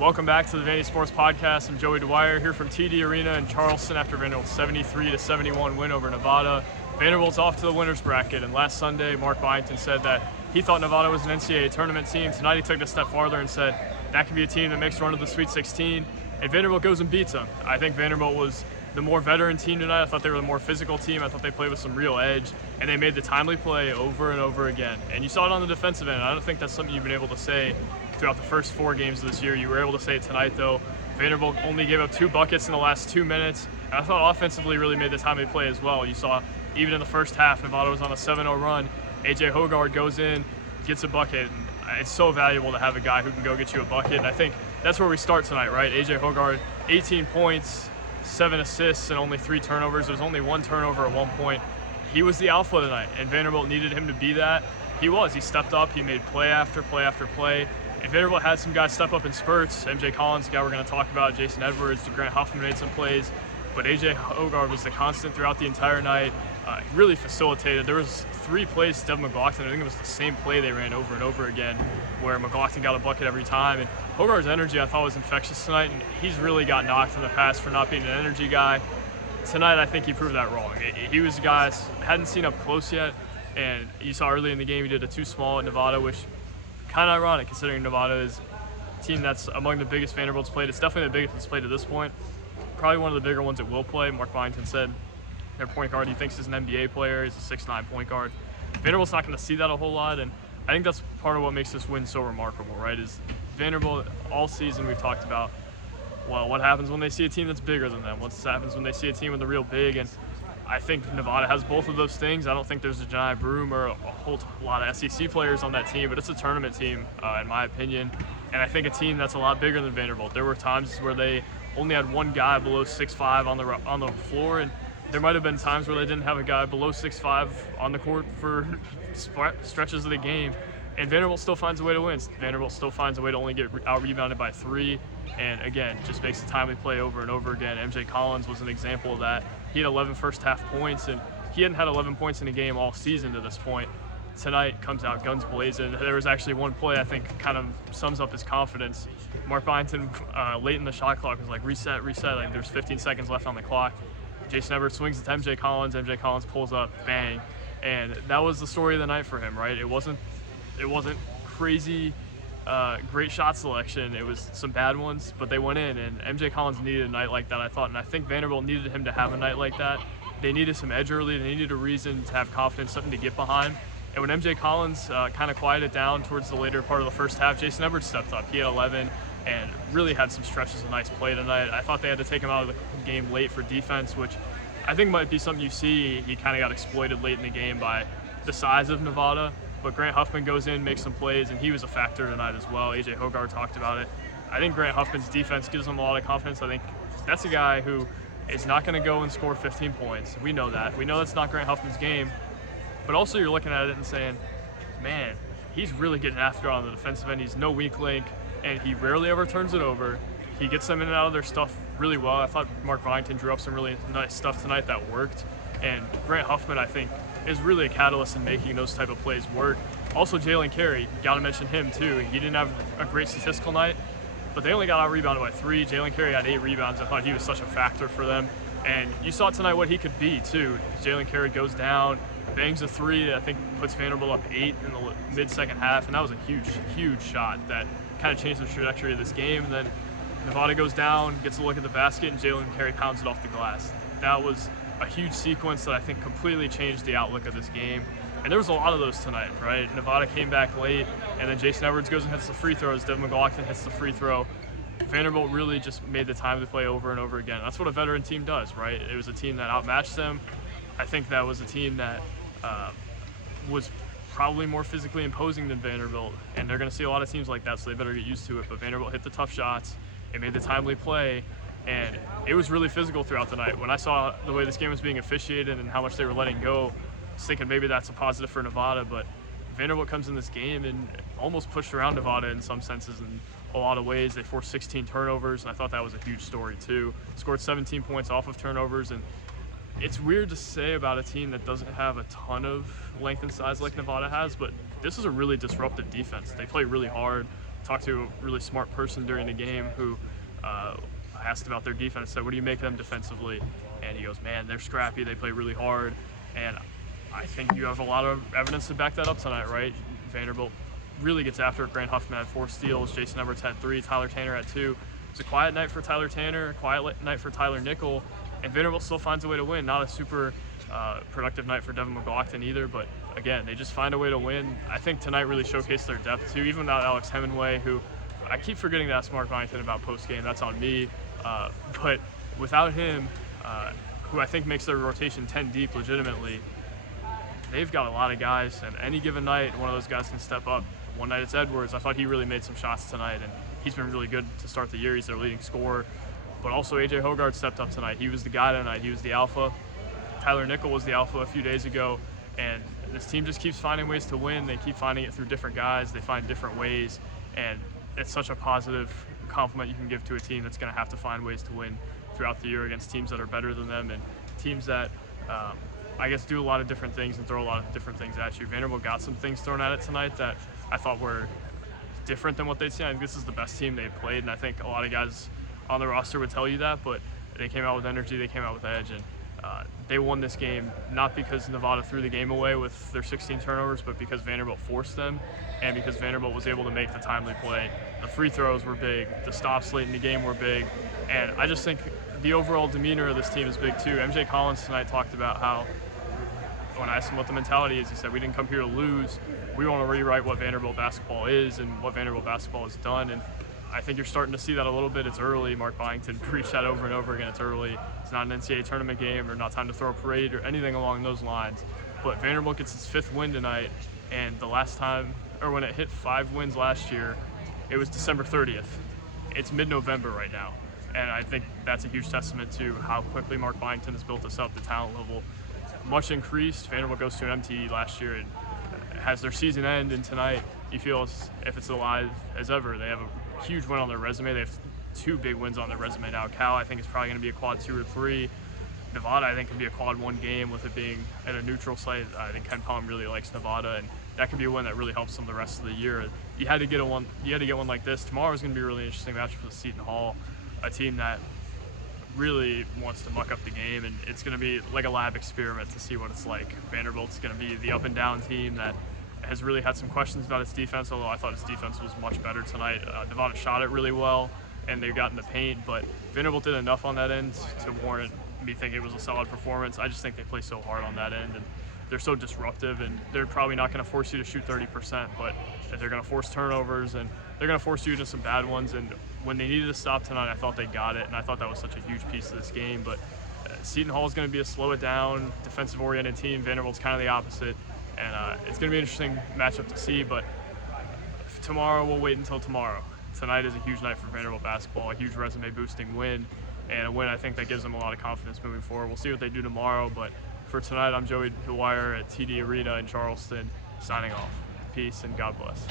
Welcome back to the Vandy Sports Podcast. I'm Joey Dwyer here from TD Arena in Charleston after Vanderbilt's 73-71 win over Nevada. Vanderbilt's off to the winner's bracket, and last Sunday, Mark Byington said that he thought Nevada was an NCAA tournament team. Tonight he took it a step farther and said that could be a team that makes a run to the Sweet 16, and Vanderbilt goes and beats them. I think Vanderbilt was the more veteran team tonight. I thought they were the more physical team. I thought they played with some real edge, and they made the timely play over and over again. And you saw it on the defensive end. I don't think that's something you've been able to say throughout the first 4 games of this year. You were able to say it tonight, though. Vanderbilt only gave up 2 buckets in the last 2 minutes. And I thought offensively really made the timely play as well. You saw even in the first half, Nevada was on a 7-0 run. Hoggard goes in, gets a bucket. And it's so valuable to have a guy who can go get you a bucket. And I think that's where we start tonight, right? Hoggard, 18 points, 7 assists, and only 3 turnovers. There was only 1 turnover at one point. He was the alpha tonight, and Vanderbilt needed him to be that. He was. He stepped up. He made play after play after play. And Vanderbilt had some guys step up in spurts. MJ Collins, the guy we're going to talk about, Jason Edwards, Grant Huffman made some plays. But Hoggard was the constant throughout the entire night. Really facilitated. There was 3 plays to Devin McLaughlin. I think it was the same play they ran over and over again, where McLaughlin got a bucket every time. And Hoggard's energy, I thought, was infectious tonight. And he's really got knocked in the past for not being an energy guy. Tonight, I think he proved that wrong. He was the guy I hadn't seen up close yet. And you saw early in the game he did a 2 small at Nevada, which kind of ironic considering Nevada is a team that's among the biggest Vanderbilt's played. It's definitely the biggest it's played to this point. Probably one of the bigger ones it will play. Mark Byington said their point guard he thinks is an NBA player. He's a 6'9" point guard. Vanderbilt's not going to see that a whole lot, and I think that's part of what makes this win so remarkable, right? Is Vanderbilt all season we've talked about, well, what happens when they see a team that's bigger than them? What happens when they see a team with a real big? And I think Nevada has both of those things. I don't think there's a Johni Broome or a whole lot of SEC players on that team, but it's a tournament team, in my opinion. And I think a team that's a lot bigger than Vanderbilt. There were times where they only had one guy below 6'5" on the floor, and there might have been times where they didn't have a guy below 6'5" on the court for stretches of the game. And Vanderbilt still finds a way to win. Vanderbilt still finds a way to only get out-rebounded by 3. And again, just makes the timely play over and over again. MJ Collins was an example of that. He had 11 first half points, and he hadn't had 11 points in a game all season to this point. Tonight comes out guns blazing. There was actually one play I think kind of sums up his confidence. Mark Byington, late in the shot clock, was like, reset. Like there's 15 seconds left on the clock. Jason Edwards swings it to MJ Collins. MJ Collins pulls up, bang. And that was the story of the night for him, right? It wasn't crazy, great shot selection. It was some bad ones, but they went in, and MJ Collins needed a night like that, I thought, and I think Vanderbilt needed him to have a night like that. They needed some edge early. They needed a reason to have confidence, something to get behind. And when MJ Collins kind of quieted down towards the later part of the first half, Jason Edwards stepped up. He had 11 and really had some stretches of nice play tonight. I thought they had to take him out of the game late for defense, which I think might be something you see. He kind of got exploited late in the game by the size of Nevada. But Grant Huffman goes in, makes some plays, and he was a factor tonight as well. Hoggard talked about it. I think Grant Huffman's defense gives him a lot of confidence. I think that's a guy who is not going to go and score 15 points. We know that. We know that's not Grant Huffman's game. But also you're looking at it and saying, man, he's really getting after it on the defensive end. He's no weak link, and he rarely ever turns it over. He gets them in and out of their stuff really well. I thought Mark Byington drew up some really nice stuff tonight that worked. And Grant Huffman, I think, is really a catalyst in making those type of plays work. Also, Jalen Carey, got to mention him too. He didn't have a great statistical night, but they only got out-rebounded by 3. Jalen Carey had 8 rebounds. I thought he was such a factor for them. And you saw tonight what he could be too. Jalen Carey goes down, bangs a 3 that I think puts Vanderbilt up 8 in the mid-second half, and that was a huge shot that kind of changed the trajectory of this game. And then Nevada goes down, gets a look at the basket, and Jalen Carey pounds it off the glass. That was a huge sequence that I think completely changed the outlook of this game. And there was a lot of those tonight, right? Nevada came back late, and then Jason Edwards goes and hits the free throws. Devin McLaughlin hits the free throw. Vanderbilt really just made the time to play over and over again. That's what a veteran team does, right? It was a team that outmatched them. I think that was a team that was probably more physically imposing than Vanderbilt, and they're going to see a lot of teams like that, so they better get used to it. But Vanderbilt hit the tough shots. It made the timely play. And it was really physical throughout the night. When I saw the way this game was being officiated and how much they were letting go, I was thinking maybe that's a positive for Nevada. But Vanderbilt comes in this game and almost pushed around Nevada in some senses in a lot of ways. They forced 16 turnovers, and I thought that was a huge story too. Scored 17 points off of turnovers, and it's weird to say about a team that doesn't have a ton of length and size like Nevada has, but this is a really disruptive defense. They play really hard. talked to a really smart person during the game who asked about their defense. Said, "What do you make them defensively?" And he goes, "Man, they're scrappy. They play really hard." And I think you have a lot of evidence to back that up tonight, right? Vanderbilt really gets after it. Grant Huffman had 4 steals. Jason Edwards had 3. Tyler Tanner had 2. It's a quiet night for Tyler Tanner, a quiet night for Tyler Nickel, and Vanderbilt still finds a way to win. Not a super productive night for Devin McLaughlin either, but again, they just find a way to win. I think tonight really showcased their depth too, even without Alex Hemingway, who I keep forgetting to ask Mark Byington about post-game. That's on me. But without him, who I think makes their rotation 10 deep legitimately, they've got a lot of guys, and any given night, one of those guys can step up. One night it's Edwards. I thought he really made some shots tonight, and he's been really good to start the year. He's their leading scorer. But also A.J. Hoggard stepped up tonight. He was the guy tonight. He was the alpha. Tyler Nickel was the alpha a few days ago, and this team just keeps finding ways to win. They keep finding it through different guys. They find different ways, and it's such a positive compliment you can give to a team that's going to have to find ways to win throughout the year against teams that are better than them and teams that I guess do a lot of different things and throw a lot of different things at you. Vanderbilt got some things thrown at it tonight that I thought were different than what they'd seen. I think this is the best team they've played, and I think a lot of guys on the roster would tell you that, but they came out with energy, they came out with edge, and they won this game not because Nevada threw the game away with their 16 turnovers, but because Vanderbilt forced them, and because Vanderbilt was able to make the timely play. The free throws were big, the stops late in the game were big, and I just think the overall demeanor of this team is big too. MJ Collins tonight talked about how, when I asked him what the mentality is, he said, "We didn't come here to lose. We want to rewrite what Vanderbilt basketball is and what Vanderbilt basketball has done." And I think you're starting to see that a little bit. It's early. Mark Byington preached that over and over again. It's early. It's not an NCAA tournament game or not time to throw a parade or anything along those lines. But Vanderbilt gets its 5th win tonight, and the last time, or when it hit 5 wins last year, it was December 30th. It's mid-November right now. And I think that's a huge testament to how quickly Mark Byington has built us up. The talent level much increased. Vanderbilt goes to an MTE last year and has their season end, and tonight you feel as if it's alive as ever. They have a huge win on their resume. They have 2 big wins on their resume now. Cal, I think, is probably going to be a quad 2 or 3. Nevada, I think, can be a quad 1 game with it being at a neutral site. I think Ken Palm really likes Nevada, and that could be a win that really helps them the rest of the year. You had to get one like this. Tomorrow is going to be a really interesting matchup for the Seton Hall, a team that really wants to muck up the game, and it's going to be like a lab experiment to see what it's like. Vanderbilt's going to be the up and down team that has really had some questions about its defense, although I thought its defense was much better tonight. Nevada shot it really well, and they got in the paint, but Vanderbilt did enough on that end to warrant me thinking it was a solid performance. I just think they play so hard on that end, and they're so disruptive, and they're probably not going to force you to shoot 30%, but they're going to force turnovers, and they're going to force you into some bad ones. And when they needed to stop tonight, I thought they got it, and I thought that was such a huge piece of this game. But Seton Hall is going to be a slow it down, defensive-oriented team. Vanderbilt's kind of the opposite, and it's going to be an interesting matchup to see. But tomorrow, we'll wait until tomorrow. Tonight is a huge night for Vanderbilt basketball, a huge resume-boosting win, and a win I think that gives them a lot of confidence moving forward. We'll see what they do tomorrow, but for tonight, I'm Joey Dwyer at TD Arena in Charleston, signing off. Peace and God bless.